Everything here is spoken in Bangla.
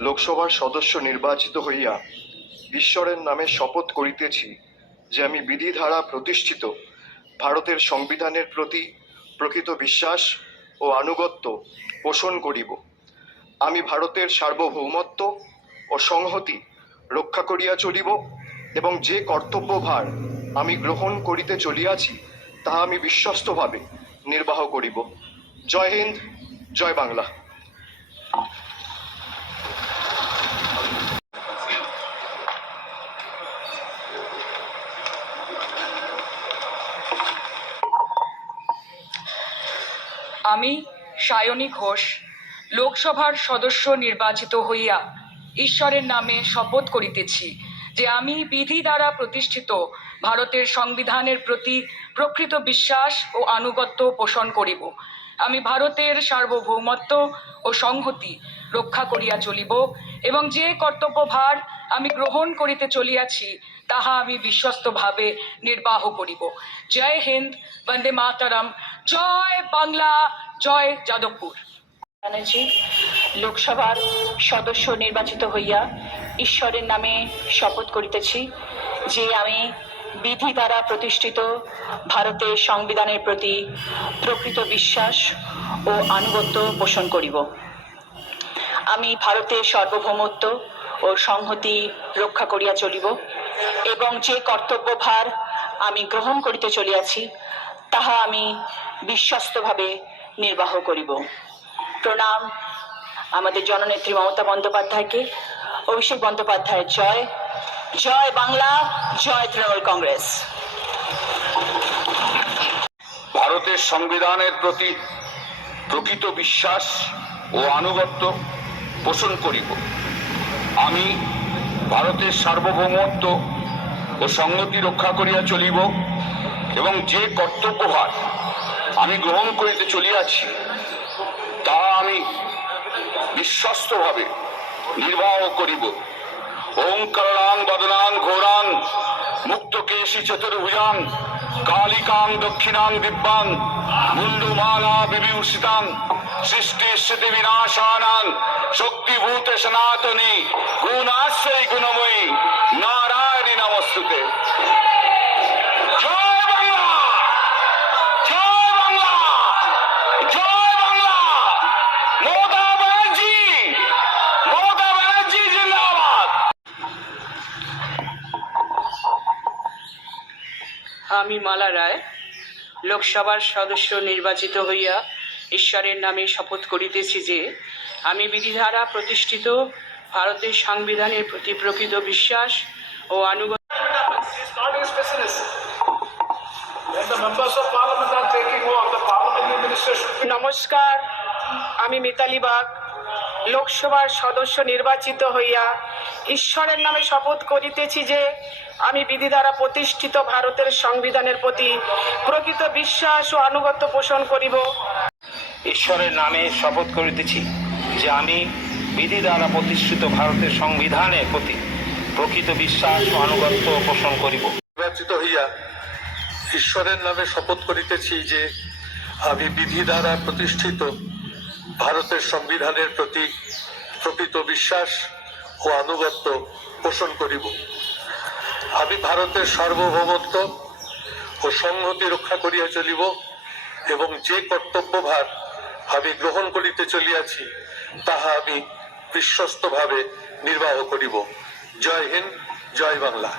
লোকসভার সদস্য নির্বাচিত হইয়া ঈশ্বরের নামে শপথ করিতেছি যে আমি বিধি দ্বারা প্রতিষ্ঠিত, ভারতের সংবিধানের প্রতি প্রকৃত বিশ্বাস ও আনুগত্য পোষণ করিব। আমি ভারতের সার্বভৌমত্ব ও সংহতি রক্ষা করিয়া চলিব এবং যে কর্তব্যভার আমি গ্রহণ করিতে চলিয়াছি, তাহা আমি বিশ্বস্তভাবে নির্বাহ করিব। জয় হিন্দ, জয় বাংলা। আমি, সায়নী ঘোষ, লোকসভার সদস্য নির্বাচিত হইয়া ঈশ্বরের নামে শপথ করিতেছি যে আমি বিধি দ্বারা প্রতিষ্ঠিত ভারতের সংবিধানের প্রতি প্রকৃত বিশ্বাস ও আনুগত্য পোষণ করিব। আমি ভারতের সার্বভৌমত্ব ও সংহতি রক্ষা করিয়া চলিব এবং যে কর্তব্যভার আমি গ্রহণ করিতে চলিয়াছি, তাহা আমি বিশ্বস্তভাবে নির্বাহ করিব। জয় হিন্দ, বন্দে মাতারাম। জয় বাংলা। জয় যাদবপুর। ব্যানার্জি, লোকসভার সদস্য নির্বাচিত হইয়া ঈশ্বরের নামে শপথ করিতেছি যে আমি বিধি দ্বারা প্রতিষ্ঠিত ভারতের সংবিধানের প্রতি প্রকৃত বিশ্বাস ও আনুগত্য পোষণ করিব। আমি ভারতের সার্বভৌমত্ব ও সংহতি রক্ষা করিয়া চলিব এবং যে কর্তব্যভার আমি গ্রহণ করিতে চলিয়াছি, তাহা আমি বিশ্বস্তভাবে নির্বাহ করিব। প্রণাম। আমাদের জননেত্রী মমতা বন্দ্যোপাধ্যায়কে। অভিষেক বন্দ্যোপাধ্যায়ের জয়। জয় বাংলা, জয় তৃণমূল কংগ্রেস। ভারতের সংবিধানের প্রতি প্রকৃত বিশ্বাস ও আনুগত্য পোষণ করিব। আমি ভারতের সার্বভৌমত্ব ও সংগতি রক্ষা করিয়া চলিব এবং যে কর্তব্য কর্তব্যভার আমি গ্রহণ করিতে চলিয়াছি তাহা আমি বিশ্বস্তভাবে নির্বাহ করিব। ওঙ্কারাং বদনাং ঘোরাং মুক্ত মুক্তকেশী চতুর্ভুজাং কালিকাং, দক্ষিণাং, দিব্যাং, মুন্ডুমালা, বিভূষিতাং, সৃষ্টি স্থিতি বিনাশানাং, শক্তিভূত সনাতনী, গুণাশ্রয়ী, গুণময়ী, নারায়ণী নমস্তুতে জয় বাংলা জয় বাংলা জয় বাংলা মমতা ব্যানার্জি মমতা ব্যানার্জি জিন্দাবাদ আমি মালা রায়। লোকসভার সদস্য নির্বাচিত হইয়া ঈশ্বরের নামে শপথ করিতেছি যে, আমি বিধিধারা প্রতিষ্ঠিত, ভারতের সংবিধানের প্রতি প্রকৃত বিশ্বাস ও আনুগত্য নমস্কার আমি মিতালি বাগ। লোকসভার সদস্য নির্বাচিত হইয়া ঈশ্বরের নামে শপথ করিতেছি যে আমি বিধি দ্বারা প্রতিষ্ঠিত ভারতের সংবিধানের প্রতি প্রকৃত বিশ্বাস ও আনুগত্য পোষণ করিব। ঈশ্বরের নামে শপথ করিতেছি যে আমি বিধি দ্বারা প্রতিষ্ঠিত ভারতের সংবিধানের প্রতি প্রকৃত বিশ্বাস ও আনুগত্য পোষণ করিব। নির্বাচিত হইয়া ঈশ্বরের নামে শপথ করিতেছি যে আমি বিধি দ্বারা প্রতিষ্ঠিত ভারতের সংবিধানের প্রতি প্রকৃত বিশ্বাস ও আনুগত্য পোষণ করিব। আমি ভারতের সার্বভৌমত্ব ও সংহতি রক্ষা করিয়া চলিব এবং যে কর্তব্যভার আমি গ্রহণ করিতে চলিয়াছি, তাহা আমি বিশ্বস্তভাবে নির্বাহ করিব। জয় হিন্দ, জয় বাংলা।